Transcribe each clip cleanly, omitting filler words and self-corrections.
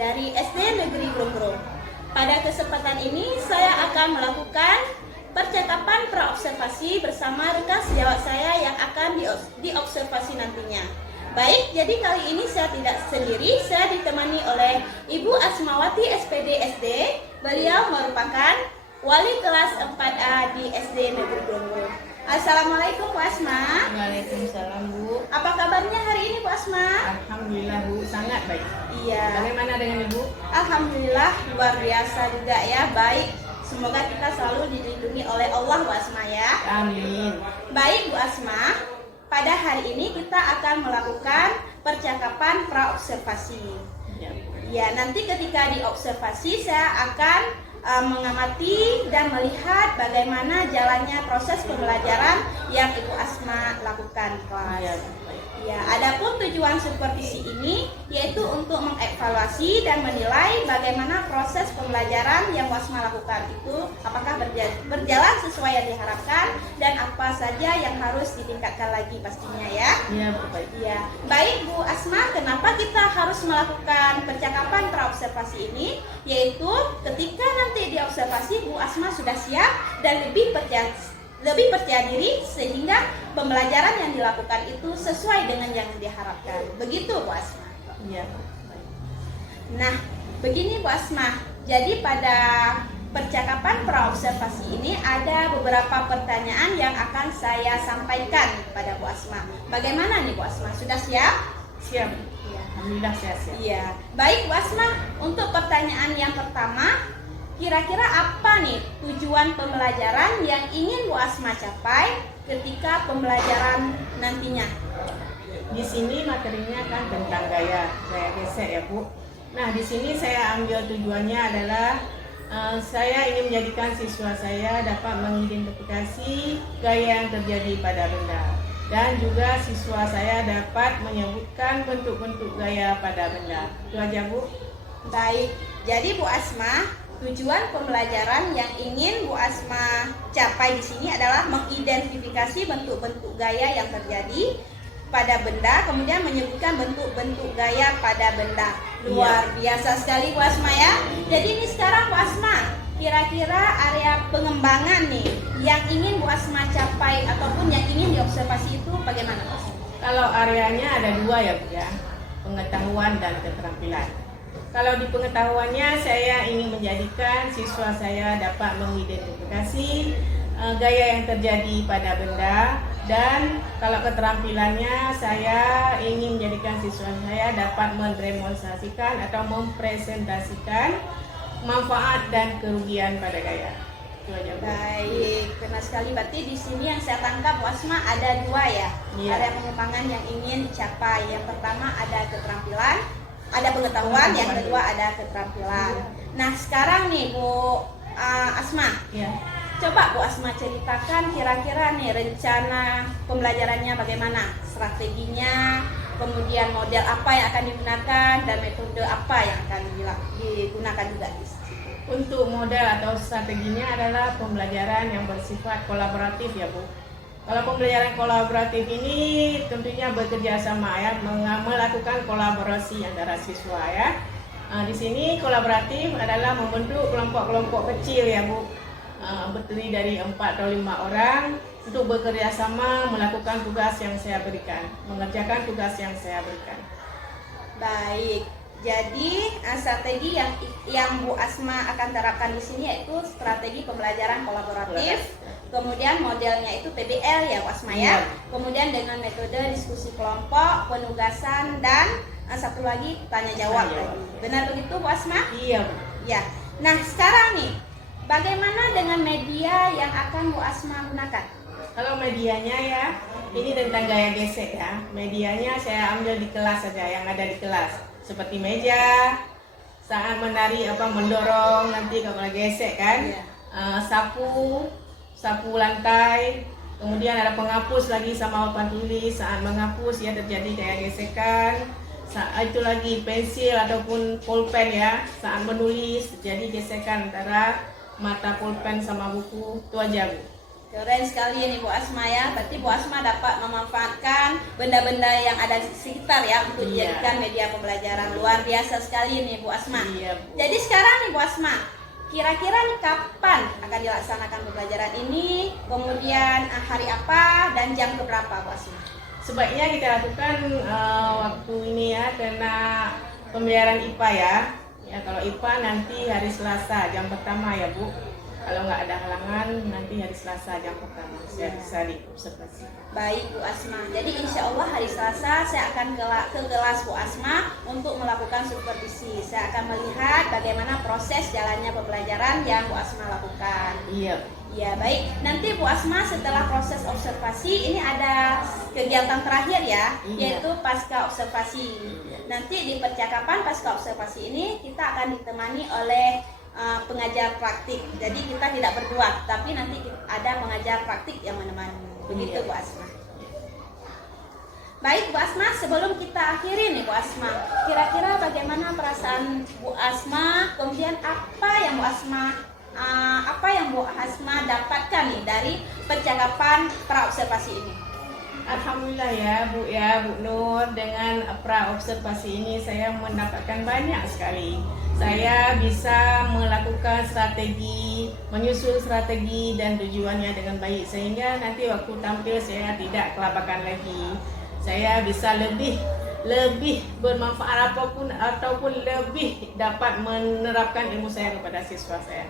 dari SD Negeri Grogro. Pada kesempatan ini saya akan melakukan percakapan praobservasi bersama rekan sejawat saya yang akan diobservasi nantinya. Baik, jadi kali ini saya tidak sendiri, saya ditemani oleh Ibu Asmawati SPD SD. Beliau merupakan wali kelas 4A di SD Negeri Grogro. Assalamualaikum Bu Asma. Waalaikumsalam Bu. Apa kabarnya hari ini Bu Asma? Alhamdulillah Bu, sangat baik. Iya. Bagaimana dengan Ibu? Alhamdulillah luar biasa juga ya, baik. Semoga kita selalu dilindungi oleh Allah Bu Asma ya. Amin. Baik Bu Asma, pada hari ini kita akan melakukan percakapan praobservasi. Ya, Bu. Ya, nanti ketika diobservasi saya akan mengamati dan melihat bagaimana jalannya proses pembelajaran yang Ibu Asma lakukan di kelas. Ya, baik. Ya, adapun tujuan supervisi ini yaitu untuk mengevaluasi dan menilai bagaimana proses pembelajaran yang Bu Asma lakukan itu apakah berjalan sesuai yang diharapkan dan apa saja yang harus ditingkatkan lagi pastinya ya. Ya, Bu, baik. Ya, baik Bu Asma, kenapa kita harus melakukan percakapan praobservasi ini? Yaitu ketika nanti diobservasi Bu Asma sudah siap dan lebih percaya diri sehingga pembelajaran yang dilakukan itu sesuai dengan yang diharapkan. Begitu Bu Asma. Ya, baik. Nah, begini Bu Asma. Jadi pada percakapan praobservasi ini ada beberapa pertanyaan yang akan saya sampaikan kepada Bu Asma. Bagaimana nih Bu Asma? Sudah siap? Siap. Iya. Alhamdulillah saya siap. Iya. Baik Bu Asma, untuk pertanyaan yang pertama, kira-kira apa nih tujuan pembelajaran yang ingin Bu Asma capai ketika pembelajaran nantinya? Di sini materinya kan tentang gaya. Saya gesek ya, Bu. Nah, di sini saya ambil tujuannya adalah saya ingin menjadikan siswa saya dapat mengidentifikasi gaya yang terjadi pada benda. Dan juga siswa saya dapat menyebutkan bentuk-bentuk gaya pada benda. Itu aja, Bu. Baik, jadi Bu Asma, tujuan pembelajaran yang ingin Bu Asma capai di sini adalah mengidentifikasi bentuk-bentuk gaya yang terjadi pada benda, kemudian menyebutkan bentuk-bentuk gaya pada benda. Luar biasa sekali Bu Asma ya. Jadi ini sekarang Bu Asma, kira-kira area pengembangan nih yang ingin Bu Asma capai ataupun yang ingin diobservasi itu bagaimana Bu Asma? Kalau areanya ada dua ya, Bu ya, pengetahuan dan keterampilan. Kalau di pengetahuannya saya ingin menjadikan siswa saya dapat mengidentifikasi gaya yang terjadi pada benda, dan kalau keterampilannya saya ingin menjadikan siswa saya dapat mendemonstrasikan atau mempresentasikan manfaat dan kerugian pada gaya. Itu aja, Bu. Baik, benar sekali. Berarti di sini yang saya tangkap Bu Asma ada dua ya. Iya. Ada pengembangan yang ingin dicapai. Yang pertama ada keterampilan, ada pengetahuan, yang kedua ada keterampilan. Nah, sekarang nih Bu Asma, Ya. coba Bu Asma ceritakan kira-kira nih rencana pembelajarannya bagaimana, strateginya, kemudian model apa yang akan digunakan dan metode apa yang akan digunakan juga di situ. Untuk model atau strateginya adalah pembelajaran yang bersifat kolaboratif ya, Bu. Kalau pembelajaran kolaboratif ini tentunya bekerja sama ya, melakukan kolaborasi antara siswa ya. Di sini kolaboratif adalah membentuk kelompok-kelompok kecil ya, Bu. Terdiri dari 4 atau 5 orang untuk bekerja sama melakukan tugas yang saya berikan, mengerjakan tugas yang saya berikan. Baik, jadi strategi yang Bu Asma akan terapkan di sini yaitu strategi pembelajaran kolaboratif. Kemudian modelnya itu PBL ya Bu Asma ya. Kemudian dengan metode diskusi kelompok, penugasan, dan satu lagi tanya jawab tadi. Benar begitu Bu Asma? Iya, Bu. Ya. Nah, sekarang nih, bagaimana dengan media yang akan Bu Asma gunakan? Kalau medianya ya, ini tentang gaya gesek ya. Medianya saya ambil di kelas saja, yang ada di kelas. Seperti meja, saat menari mendorong nanti kalau gesek kan. Iya. Sapu lantai. Kemudian ada penghapus lagi sama papan tulis. Saat menghapus ya terjadi gaya gesekan. Saat itu lagi pensil ataupun pulpen ya. Saat menulis terjadi gesekan antara mata pulpen sama buku. Itu aja, Bu. Keren sekali nih Bu Asma ya. Berarti Bu Asma dapat memanfaatkan benda-benda yang ada di sekitar ya untuk Iya. dijadikan media pembelajaran. Luar biasa sekali nih Bu Asma. Iya, Bu. Jadi sekarang nih Bu Asma, kira-kira nih kapan akan dilaksanakan pembelajaran ini? Kemudian hari apa dan jam keberapa Bu Asma? Sebaiknya kita lakukan waktu ini ya, karena pembelajaran IPA ya. Ya, kalau IPA nanti hari Selasa jam pertama ya Bu. Kalau nggak ada halangan nanti hari Selasa jam pertama saya bisa diobservasi. Baik Bu Asma. Jadi insya Allah hari Selasa saya akan ke kelas Bu Asma untuk melakukan supervisi. Saya akan melihat bagaimana proses jalannya pembelajaran yang Bu Asma lakukan. Iya. Ya baik. Nanti Bu Asma setelah proses observasi ini ada kegiatan terakhir ya, Iya. yaitu pasca observasi. Nanti di percakapan pasca observasi ini kita akan ditemani oleh pengajar praktik. Jadi kita tidak berdua, tapi nanti ada pengajar praktik yang menemani. Begitu Iya. Bu Asma. Baik Bu Asma, sebelum kita akhiri nih Bu Asma, kira-kira bagaimana perasaan Bu Asma? Kemudian apa yang Bu Asma dapatkan nih dari percakapan pra-observasi ini? Alhamdulillah ya Bu Nur, dengan pra-observasi ini saya mendapatkan banyak sekali. Saya bisa melakukan strategi, menyusun strategi dan tujuannya dengan baik, sehingga nanti waktu tampil saya tidak kelabakan lagi. Saya bisa lebih bermanfaat ataupun lebih dapat menerapkan ilmu saya kepada siswa saya.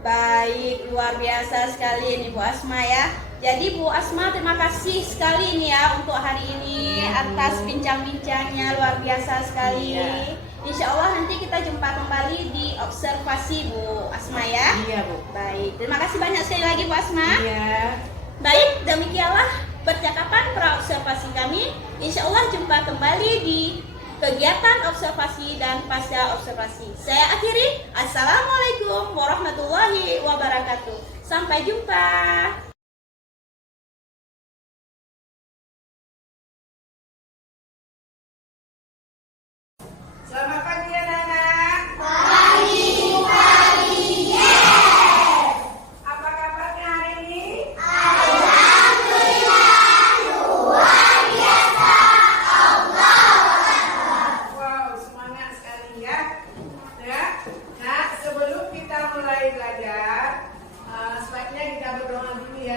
Baik, luar biasa sekali ini Bu Asma ya. Jadi Bu Asma terima kasih sekali ini ya untuk hari ini atas bincang-bincangnya, luar biasa sekali. Iya. Insya Allah nanti kita jumpa kembali di observasi Bu Asma ya. Iya Bu. Baik, terima kasih banyak sekali lagi Bu Asma. Iya. Baik, demikianlah percakapan pra-observasi kami. Insya Allah jumpa kembali di kegiatan observasi dan pasca observasi. Saya akhiri. Assalamualaikum warahmatullahi wabarakatuh. Sampai jumpa. Selamat pagi anak-anak. Apa kabarnya hari ini? Wow, semangat sekali ya. Ya. Nah, sebelum kita mulai belajar, sebaiknya kita berdoa dulu ya.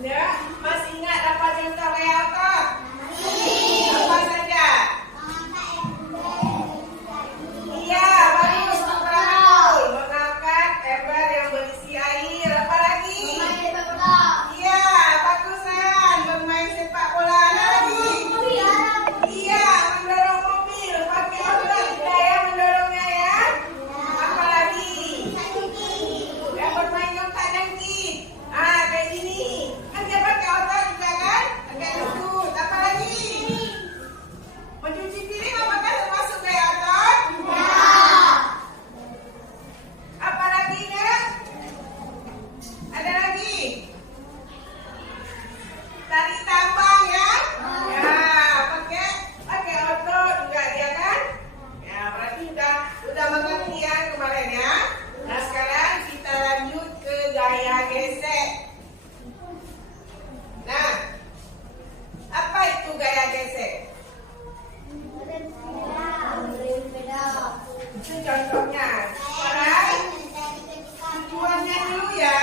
Ya, masih ingat apa contoh gaya otot? Apa saja? Iya, bagus. Betul. Mengangkat ember yang berisi air. Apa lagi? Iya, bagus sayang. Bermain sepak bola. Ada lagi? Iya, mendorong mobil. Pakai otot kita ya mendorongnya ya. Apa lagi? Ya, bermain jongkak jangkit. Kayak gini. Kan dia pakai otot juga kan? Pakai lutut. Apa lagi? Mencuci piring apakah termasuk gaya otot? Apa lagi ya? Ada lagi? Tarik tambang ya? Ya, pakai otot juga dia kan? Ya, berarti udah mengerti ya kemarin ya. Nah, sekarang kita lanjut ke gaya gesek. Nah, apa itu gaya gesek? Itu contohnya. Sekarang tujuannya dulu ya.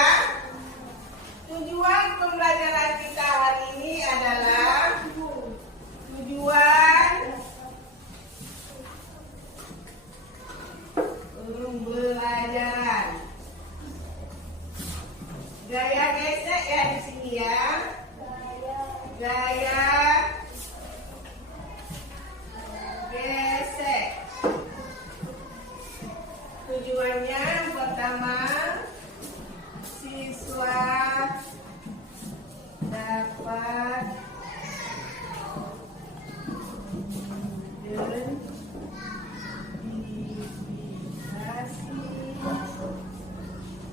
Tujuan pembelajaran kita hari ini adalah tujuan pembelajaran. Gaya gesek ya di sini ya. Gaya gesek. Tujuannya pertama, siswa dapat identifikasi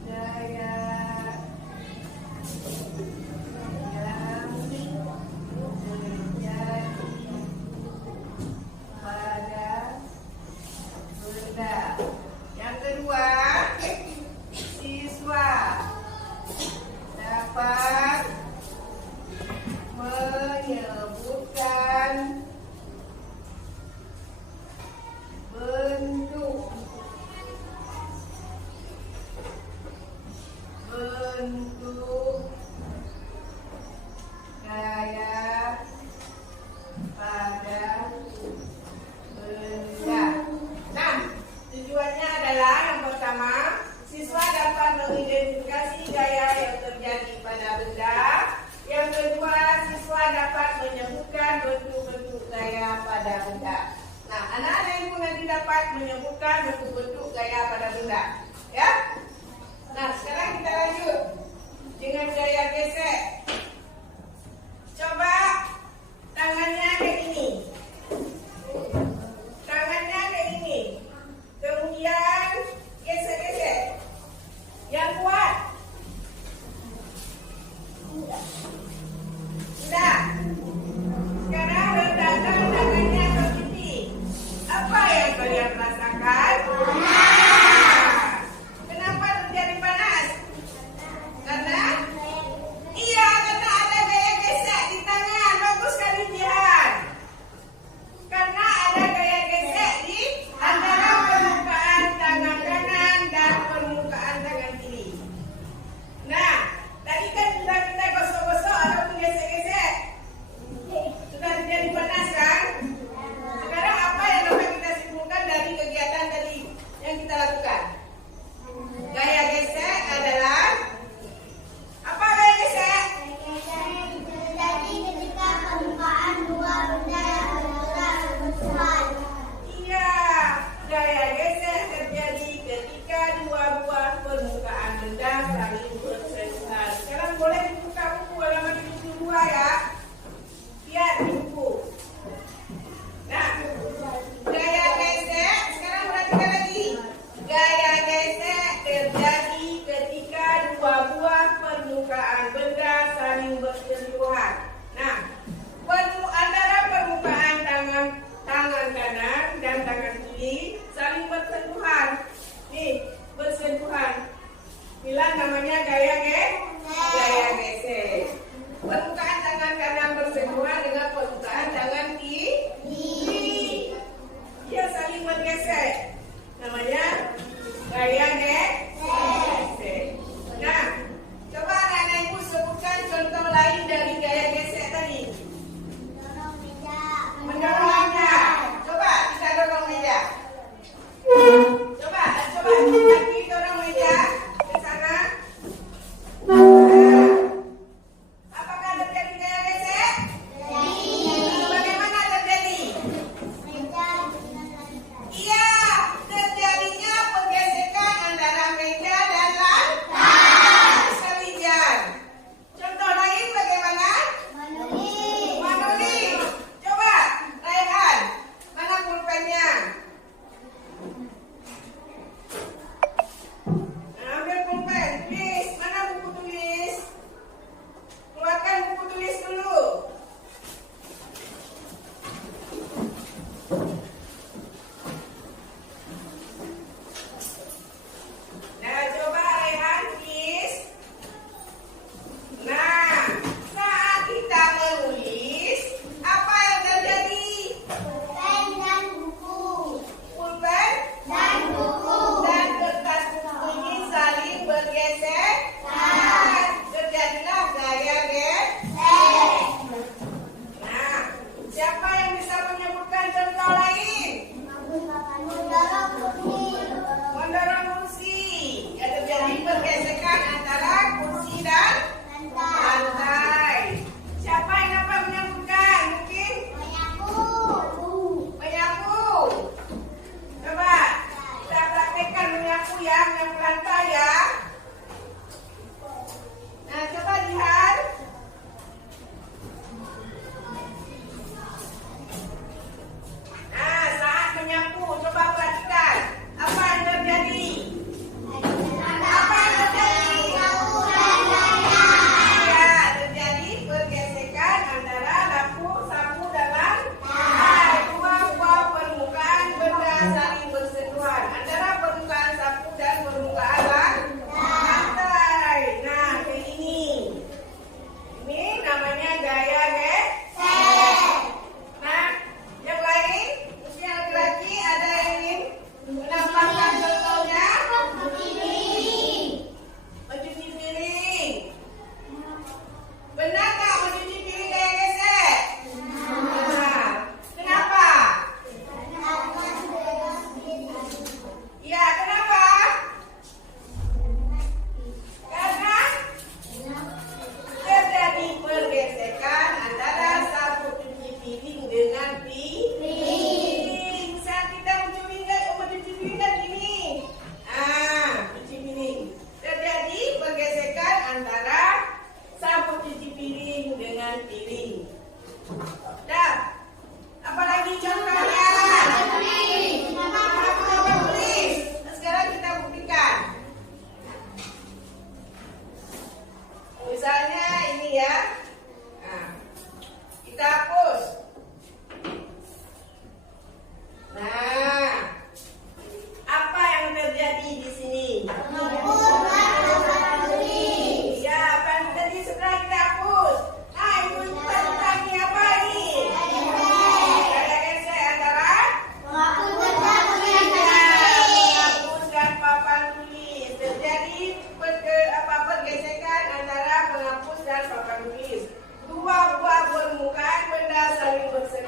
gaya yang terjadi pada benda. Yang kedua, siswa dapat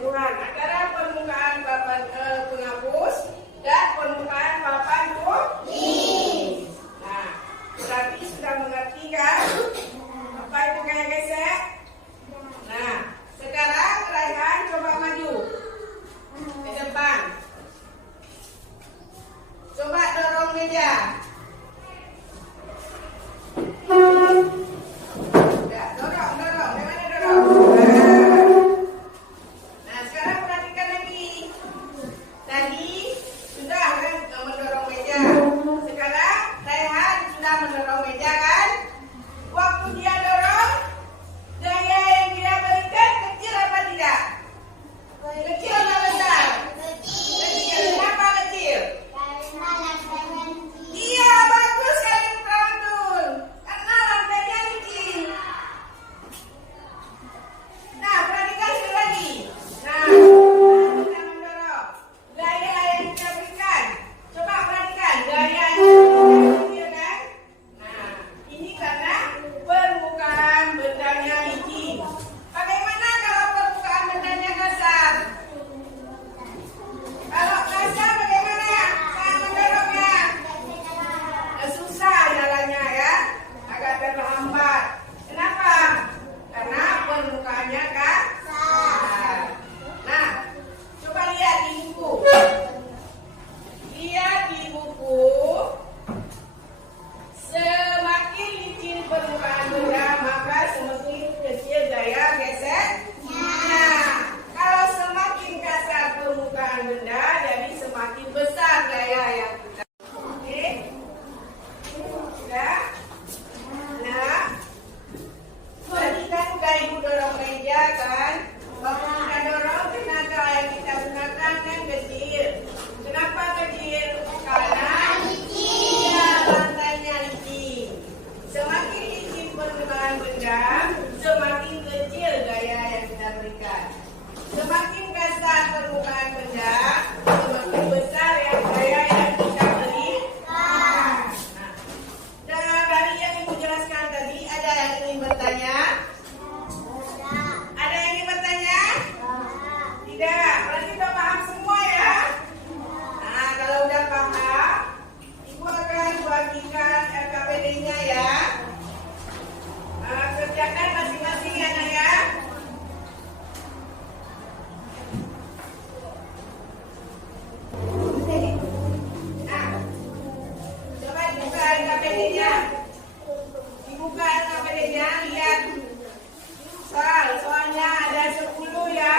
sentuhan antara permukaan papan penghapus dan permukaan papan tulis. Nah, berarti sudah mengerti kan apa itu gaya gesek? Nah, sekarang Raihan coba maju ke depan. Coba dorong meja. Ya, dorong. Bagaimana dorong? Nah, sekarang perhatikan lagi. Tadi sudah kan mendorong meja. Sekarang Raihan sudah mendorong meja kan? Waktu dia dorong, gaya yang dia berikan kecil apa tidak? Kecil atau besar? Kecil. Kenapa kecil? Iya, bagus sekali betul. Karena lantainya licin. Nah, perhatikan sekali lagi. Nah, kita mendorong. Gaya yang kita berikan. Coba perhatikan gaya yang kecil kan? Nah, ini karena permukaan bendanya licin. Bagaimana kalau permukaan bendanya kasar? Kalau kasar bagaimana? Cara mendorongnya? Susah jalannya ya, agak terhambat. Kenapa? Karena permukaannya kasar. Nah, coba lihat di buku. Lihat di buku. Semakin licin permukaan benda, maka semakin kecil gaya gesek. Nah, kalau semakin kasar permukaan benda, jadi semakin besar gaya yang kita. Oke? Sudah? Nah, tadi kan udah ibu dorong meja kan? Waktu kita dorong, tenaga yang kita gunakan kan kecil. Kenapa kecil? Karena iya, lantainya licin. Semakin licin permukaan benda, semakin kecil gaya yang kita berikan. Semakin kasar permukaan benda, semakin besar yang gaya yang kita berikan. Nah, dari yang ibu jelaskan tadi, ada yang ingin bertanya? Ada yang ingin bertanya? Tidak, berarti sudah paham semua ya? Nah, kalau udah paham, ibu akan bagikan LKPD-nya ya. Kerjakan masing-masing ya, Nak ya. Nah, coba dibuka LKPD-nya. Dibuka LKPD-nya, lihat. Soalnya ada 10 ya.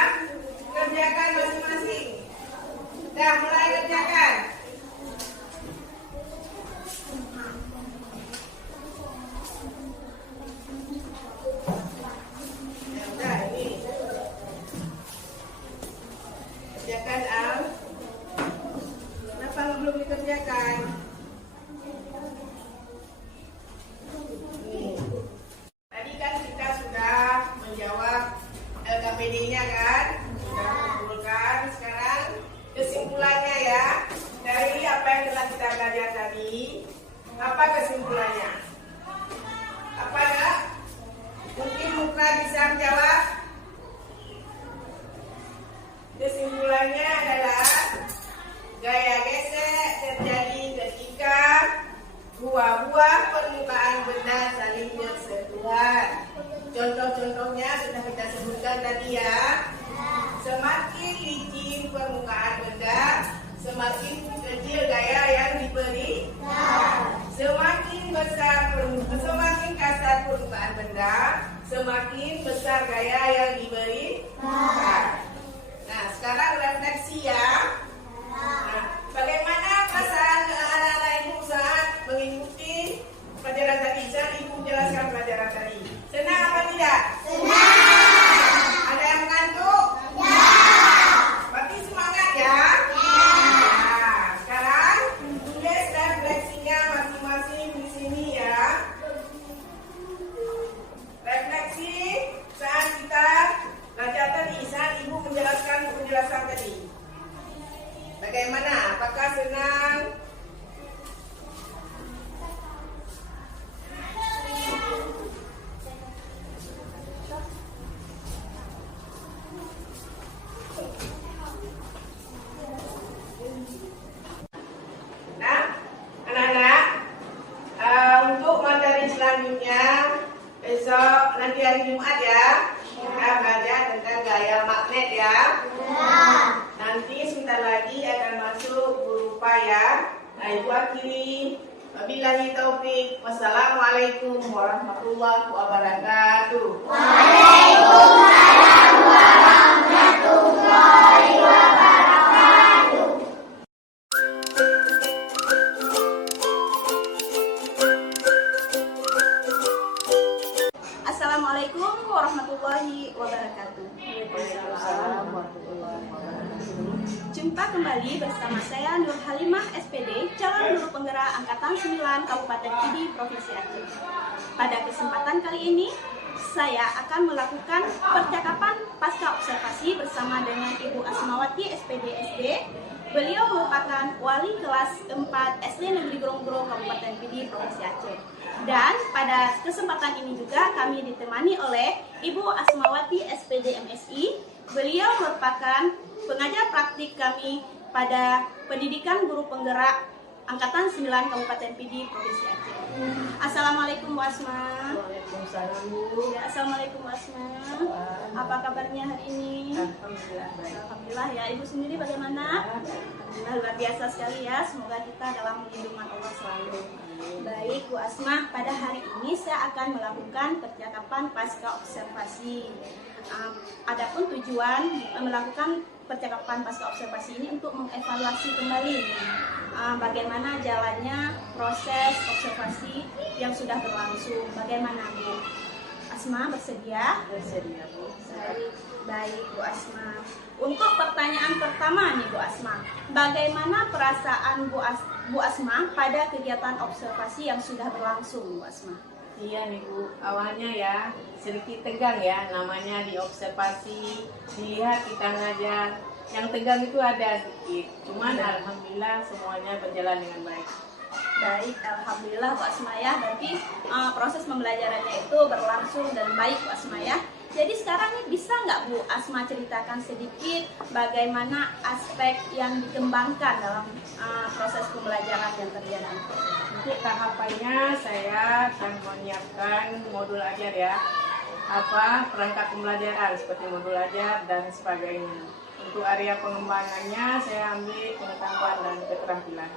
Kerjakan masing-masing. Dah, mulai kerjakan. Ya udah, ini. Kerjakan, Al. Kenapa belum dikerjakan? Tadi kan kita sudah menjawab LKPD-nya kan? Sudah mengumpulkan. Sekarang kesimpulannya ya. Dari apa yang telah kita belajar tadi, apa kesimpulannya? Apa ya? Mungkin Mukra bisa menjawab. Kesimpulannya adalah gaya gesek terjadi ketika buah-buah permukaan benda saling bersentuhan. Contoh-contohnya sudah kita sebutkan tadi ya. Semakin licin permukaan benda, semakin kecil gaya yang diberi. Semakin kasar permukaan benda, semakin besar gaya yang diberi. Nah, sekarang refleksi ya. Nah, bagaimana perasaan anak-anak ibu saat mengikuti pelajaran tadi? Saat ibu menjelaskan pelajaran tadi, senang apa tidak? Senang. Ada yang mengantuk? Ya. Berarti semangat ya? Ya. Nah, sekarang tulis refleksinya masing-masing di sini ya. Refleksi saat kita belajar tadi, saat ibu menjelaskan penjelasan tadi. Bagaimana? Apakah senang? akhiri. Wabillahi taufik. Wassalamualaikum warahmatullahi wabarakatuh. Assalamualaikum warahmatullahi wabarakatuh. Jumpa kembali bersama saya Nur Halimah SPD, calon guru penggerak Angkatan 9 Kabupaten Pidi, Provinsi Aceh. Pada kesempatan kali ini, saya akan melakukan percakapan pasca observasi bersama dengan Ibu Asmawati SPD SD. Beliau merupakan wali kelas 4 SD Negeri Grong-Grong Kabupaten Pidi, Provinsi Aceh. Dan pada kesempatan ini juga kami ditemani oleh Ibu Asmawati SPD MSI. Beliau merupakan pengajar praktik kami pada pendidikan guru penggerak Angkatan 9 Kabupaten Pidi, Provinsi Aceh. Assalamualaikum Bu Asma. Waalaikumsalam Bu. Ya, Assalamualaikum Bu Asma. Apa kabarnya hari ini? Alhamdulillah baik. Alhamdulillah ya. Ibu sendiri bagaimana? Alhamdulillah luar biasa sekali ya. Semoga kita dalam lindungan Allah selalu. Baik Bu Asma, pada hari ini saya akan melakukan percakapan pasca observasi. Adapun tujuan melakukan percakapan pasca observasi ini untuk mengevaluasi kembali bagaimana jalannya proses observasi yang sudah berlangsung. Bagaimana Bu Asma, bersedia? Bersedia Bu. Baik Bu Asma. Untuk pertanyaan pertama nih Bu Asma, bagaimana perasaan Bu Asma pada kegiatan observasi yang sudah berlangsung Bu Asma? Iya nih Bu, awalnya ya sedikit tegang ya, namanya diobservasi, dilihat kita ngajar. Yang tegang itu ada sedikit, cuman alhamdulillah semuanya berjalan dengan baik. Baik, alhamdulillah Bu Asma ya. Berarti proses pembelajarannya itu berlangsung dan baik Bu Asma ya. Jadi sekarang nih bisa nggak Bu Asma ceritakan sedikit bagaimana aspek yang dikembangkan dalam proses pembelajaran yang terjadi? Untuk tahapannya saya akan menyiapkan modul ajar ya, perangkat pembelajaran seperti modul ajar dan sebagainya. Untuk area pengembangannya saya ambil pengetahuan dan keterampilan.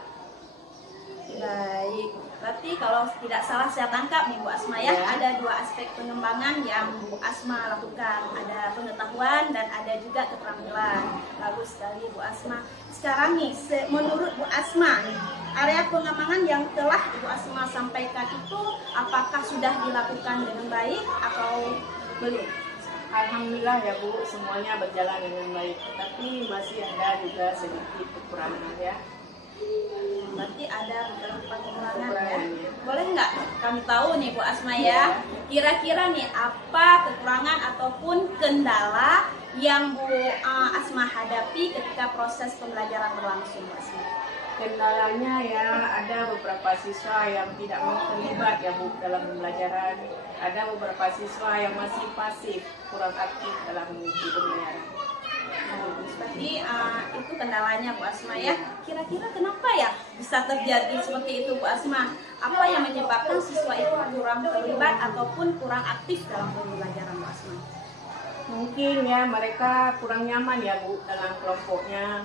Baik, berarti kalau tidak salah saya tangkap nih Bu Asma ya, ada dua aspek pengembangan yang Bu Asma lakukan, ada pengetahuan dan ada juga keterampilan. Bagus sekali Bu Asma. Sekarang nih, menurut Bu Asma nih, area pengembangan yang telah Bu Asma sampaikan itu apakah sudah dilakukan dengan baik atau belum? Alhamdulillah ya Bu, semuanya berjalan dengan baik, tapi masih ada juga sedikit kekurangan ya. Berarti ada beberapa kekurangan ya. Boleh nggak kami tahu nih Bu Asma ya, kira-kira nih apa kekurangan ataupun kendala yang Bu Asma hadapi ketika proses pembelajaran berlangsung Bu Asma? Kendalanya ya ada beberapa siswa yang tidak mau terlibat ya Bu dalam pembelajaran. Ada beberapa siswa yang masih pasif, kurang aktif dalam mengikuti pembelajaran. Berarti itu kendalanya Bu Asma ya. Kira-kira kenapa ya bisa terjadi seperti itu Bu Asma? Apa yang menyebabkan siswa itu kurang terlibat ataupun kurang aktif dalam pembelajaran Bu Asma? Mungkin ya mereka kurang nyaman ya Bu dalam kelompoknya.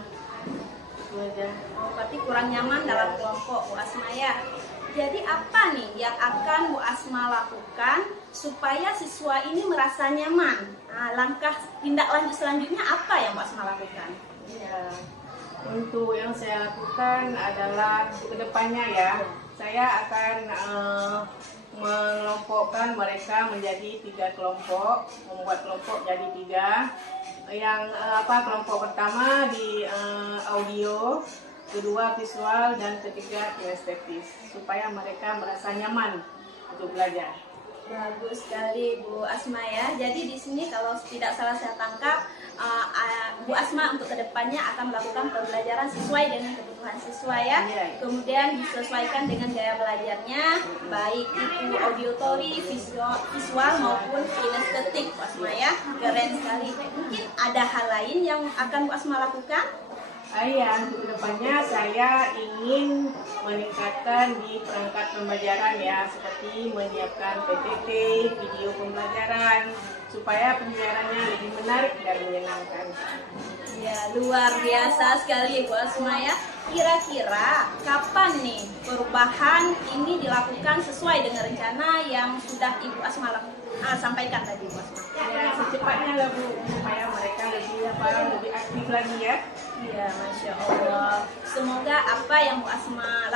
Itu aja. Berarti kurang nyaman dalam kelompok Bu Asma ya. Jadi apa nih yang akan Bu Asma lakukan supaya siswa ini merasa nyaman? Langkah tindak lanjut selanjutnya apa yang Bu Asma lakukan? Ya, untuk yang saya lakukan adalah kedepannya ya, saya akan mengelompokkan mereka menjadi 3 kelompok, membuat kelompok jadi 3. Yang kelompok pertama di audio, kedua visual, dan ketiga kinestetis, supaya mereka merasa nyaman untuk belajar. Bagus sekali Bu Asma ya. Jadi di sini kalau tidak salah saya tangkap, Bu Asma untuk kedepannya akan melakukan pembelajaran sesuai dengan kebutuhan siswa ya. Kemudian disesuaikan dengan gaya belajarnya, baik itu auditory, visual maupun kinestetik Bu Asma ya. Keren sekali. Mungkin ada hal lain yang akan Bu Asma lakukan? Ya, untuk kedepannya saya ingin meningkatkan di perangkat pembelajaran ya, seperti menyiapkan PPT, video pembelajaran, supaya pembelajarannya lebih menarik dan menyenangkan. Ya, luar biasa sekali Bu Asma ya. Kira-kira kapan nih perubahan ini dilakukan sesuai dengan rencana yang sudah Ibu Asma sampaikan tadi Bu Asma? Ya, secepatnya lah Bu, supaya mereka lebih aktif lagi ya. Iya, Masya Allah. Semoga apa yang Bu Asma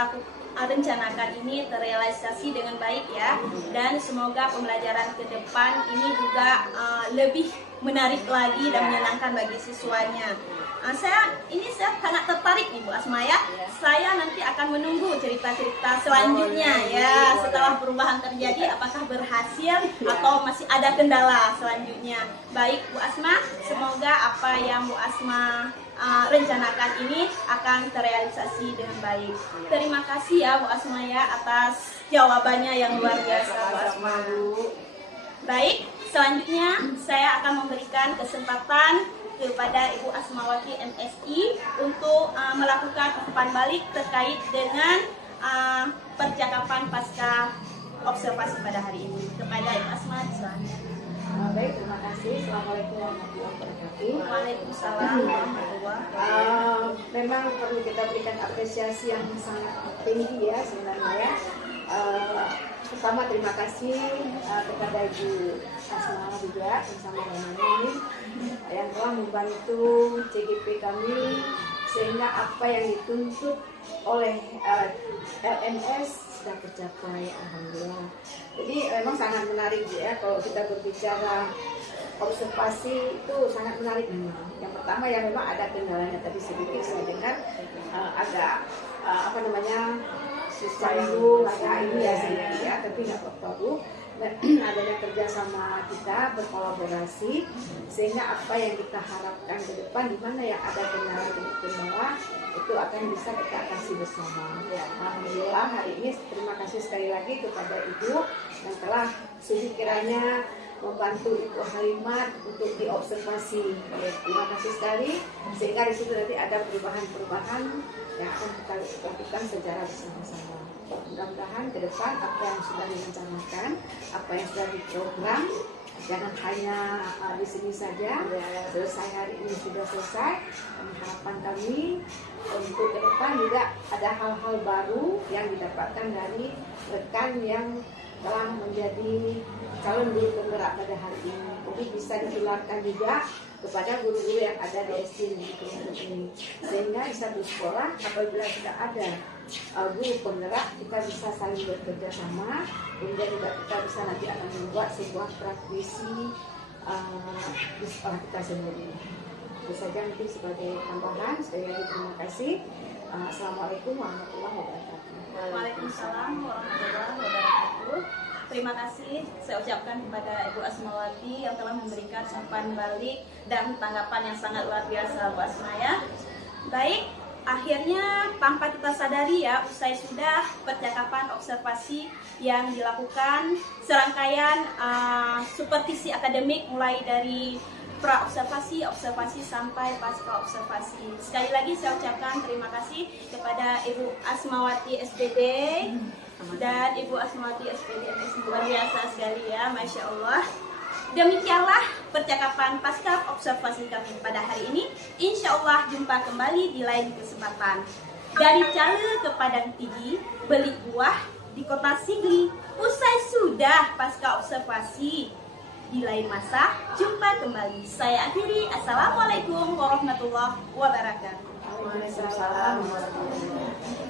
rencanakan ini terrealisasi dengan baik ya. Dan semoga pembelajaran ke depan ini juga lebih menarik lagi dan menyenangkan bagi siswanya. Saya sangat tertarik nih Bu Asma ya. Saya nanti akan menunggu cerita-cerita selanjutnya ya. Setelah perubahan terjadi, apakah berhasil atau masih ada kendala selanjutnya. Baik Bu Asma, semoga apa yang Bu Asma rencanakan ini akan terrealisasi dengan baik. Terima kasih ya Bu Asma ya atas jawabannya yang luar biasa Bu Asma. Baik, selanjutnya saya akan memberikan kesempatan kepada Ibu Asmawati MSI untuk melakukan umpan balik terkait dengan percakapan pasca observasi pada hari ini. Kepada Ibu Asma, silakan. Baik, terima kasih. Assalamualaikum warahmatullahi wabarakatuh. Waalaikumsalam warahmatullahi wabarakatuh. Memang perlu kita berikan apresiasi yang sangat tinggi ya sebenarnya ya. Pertama terima kasih kepada Ibu Asma juga bersama Mami yang telah membantu CGP kami sehingga apa yang dituntut oleh LMS sudah tercapai, alhamdulillah. Jadi memang sangat menarik ya kalau kita berbicara observasi itu sangat menarik memang. Yang pertama ya memang ada kendalanya tadi sedikit saya dengar ada siswa ada ini ya sedikit ya, tapi nggak apa-apa Bu. Adanya kerjasama kita berkolaborasi sehingga apa yang kita harapkan ke depan di mana yang ada kendala itu akan bisa kita atasi bersama. Ya, alhamdulillah hari ini terima kasih sekali lagi kepada Ibu yang telah sudi kiranya membantu Ibu Halimat untuk diobservasi. Terima kasih sekali sehingga di situ nanti ada perubahan-perubahan yang akan kita lakukan secara bersama-sama. Mudah-mudahan ke depan apa yang sudah direncanakan, apa yang sudah diprogram, jangan hanya di sini saja. Selesai hari ini sudah selesai. Harapan kami untuk ke depan juga ada hal-hal baru yang didapatkan dari rekan yang telah menjadi calon guru penggerak pada hari ini. Jadi bisa ditularkan juga kepada guru-guru yang ada di SD ini. Sehingga di satu sekolah apabila tidak ada guru penggerak, kita bisa saling bekerja sama. Kemudian juga kita bisa nanti akan membuat sebuah praktisi di sekolah kita sendiri. Itu saja mungkin sebagai tambahan. Sekali lagi terima kasih. Assalamualaikum warahmatullahi wabarakatuh. Waalaikumsalam warahmatullahi wabarakatuh. Terima kasih saya ucapkan kepada Ibu Asmawati yang telah memberikan umpan balik dan tanggapan yang sangat luar biasa Bu Asma ya. Baik, akhirnya tanpa kita sadari ya, usai sudah percakapan observasi yang dilakukan serangkaian supervisi akademik mulai dari pra-observasi, observasi sampai pasca observasi. Sekali lagi saya ucapkan terima kasih kepada Ibu Asmawati SPD dan Ibu Asmawati SPD luar biasa sekali ya, Masya Allah. Demikianlah percakapan pasca observasi kami pada hari ini. Insya Allah jumpa kembali di lain kesempatan. Dari Cale ke Padang Tinggi, beli buah di kota Sigli. Usai sudah pasca observasi, di lain masa jumpa kembali. Saya akhiri. Assalamualaikum warahmatullahi wabarakatuh. Waalaikumsalam warahmatullahi wabarakatuh.